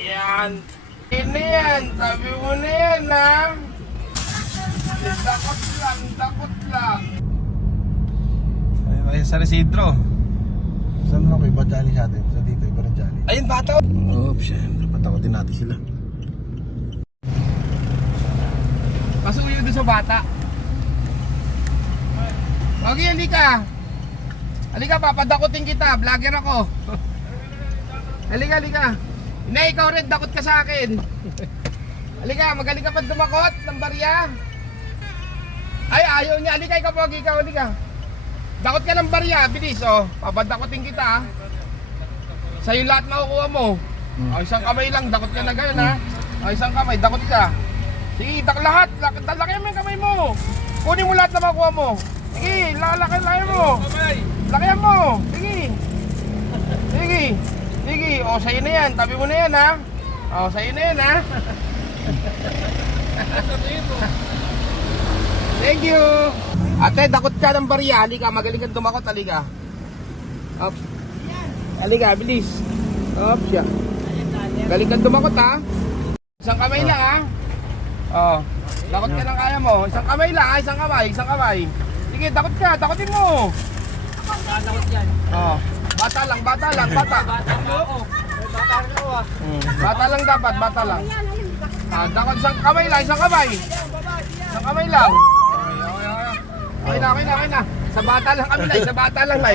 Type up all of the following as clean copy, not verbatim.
Yan. Ini yan. Sabi mo na yan, ha? Takot lang, takot lang. Ay, San Isidro. Saan na ko iba Johnny sa atin? Sa dito, iba rin Johnny. Ayun, bata. Oo, syempre. Patakotin natin sila. Pasuyo doon sa bata. Okay, halika. Halika, papadakotin kita. Vlogger ako. Halika, halika. Hindi, ikaw rin, dakot ka sa akin. Halika, magaling ka pa dumakot ng barya. Ay, ayaw niya. Halika, ikaw, Pogi, ikaw, halika. Dakot ka ng barya, bilis, oh. Papadakotin kita, ha. Sa'yo lahat makukuha mo. O, isang kamay lang, dakot ka na ganyan, ha. O, isang kamay, dakot ka. Sige, lahat. Laki mo yung kamay mo. Kunin mo lahat na makuha mo. Sige, laki mo. Lakihan mo. Sige. Sige. Sige. O, sa'yo na yan. Tabi mo na yan, ha. O, sa'yo na yan, ha. Thank you. Ate, dakot ka ng barya. Halika, magaling kang dumakot. Halika. Up. Halika, bilis. Up siya. Galing kang dumakot, ha. Isang kamay lang, ha. Oh, dakot ka ng kaya mo. Isang kamay lang, ha. Isang kamay, isang kamay. Sige, dakot ka. Dakotin mo. Dakot yan. Oh, bata lang, bata lang, bata. Bata ako. Bata rin ako ah. Bata lang dapat, bata lang. Dakot isang kamay lang, isang kamay. Isang kamay lang. Okay na, okay na, okay na. Sa bata lang kami na, sa bata lang na.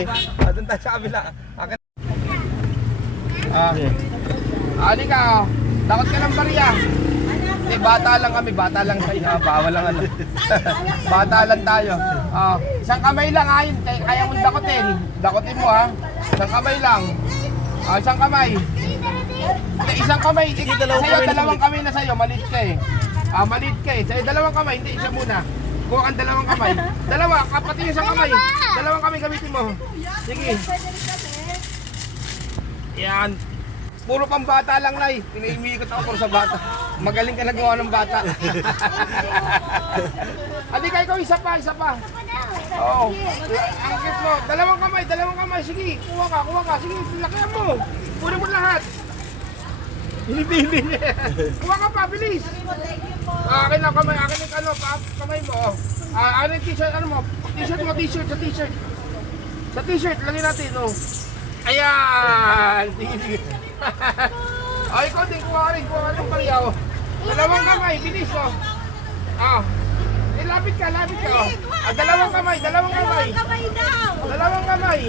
Doon tayo sa kabila. Akin. Halika, oh. Dakot ka ng barya. Hindi, bata lang kami, bata lang tayo. Bawal lang ano. Bata lang tayo. Isang kamay lang, ayun. Kaya mong dakotin. Dakotin mo, ha. Isang kamay lang. Isang kamay. Hindi, isang kamay. Sa'yo, dalawang kamay na sa'yo. Maliit ka eh. Maliit ka eh. Sa'yo, dalawang kamay. Hindi, isa muna. Kuha kang dalawang kamay. Dalawa, kapati yung isang kamay. Dalawang kamay gamitin mo. Sige. Yan. Puro pang bata lang, Nay. Pinaimikot ako puro sa bata. Magaling ka nagawa ng bata. Halika, ikaw isa pa, isa pa. Oo. Ang cute mo. Dalawang kamay. Sige, kuha ka. Sige, lakihan mo. Kunin mo lahat. Hindi. Kuha ka pa, bilis. Akin lang kamay, akin yung ano, kamay mo. Akin yung t-shirt, ano mo? T-shirt, sa t-shirt. Sa t-shirt, lagyan natin, oh. Ayan! Sige. Ikaw din, kuha ka ng pariya, oh. Dalawang kamay, bilis, oh. Lapit ka, oh. Dalawang kamay. Dalawang kamay.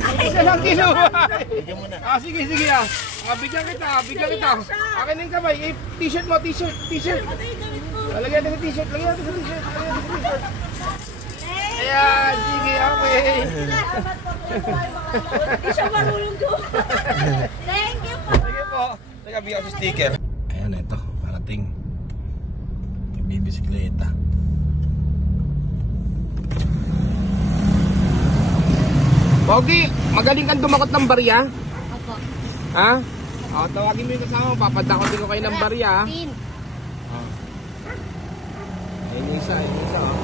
Isa lang kinuha. Sige, bigyan kita. Akin yung kamay, t-shirt mo, t-shirt. Lagyan natin sa t-shirt. Ayan, sige, okay. Hindi siya marunong ko. Thank you po. Sige po. Teka, bigyan ko sa sticker. Ayan, ito. Parating. Bibisikleta. Pogi, magaling kang dumakot ng barya? Opo. Ha? Tawagin mo yung kasama mo. Papadakotin ko kayo ng barya, ha? Ayun yung isa, oh.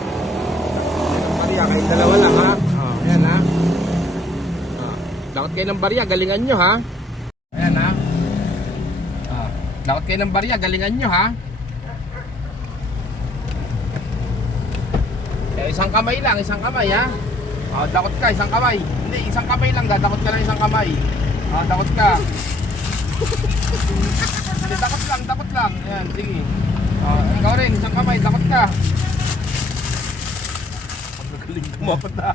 Barya, kayong dalawa lang, ha? Ayan, ha? Dakot kayo ng barya, galingan nyo, ha? Ayan, ha? Dakot kayo ng barya, galingan nyo, ha? Isang kamay lang, ha? Dakot ka, isang kamay. Hindi, isang kamay lang, dadakot ka lang isang kamay. Dakot ka. Hindi, dakot lang. Ayan, sige. Ikaw rin, isang kamay, dakot ka. Magaling tumakot na.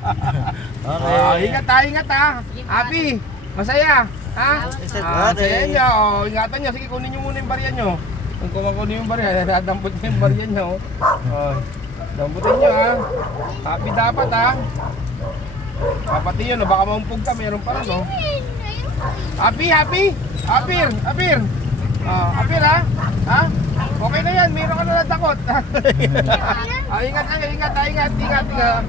Okay. Ingat ha. Happy, masaya. Ha? Masaya nyo. Ingatan nyo. Sige, kunin nyo muna yung barya nyo. Kung kumakunin yung barya, nadadampot nyo yung barya nyo. Damputin nyo, ha. Happy dapat, ha. Kapati yun, baka maumpog ka. Meron pa rin, no. Happy. Apir, ha. Ha? Okay na yan, meron ka na natakot. Ingat.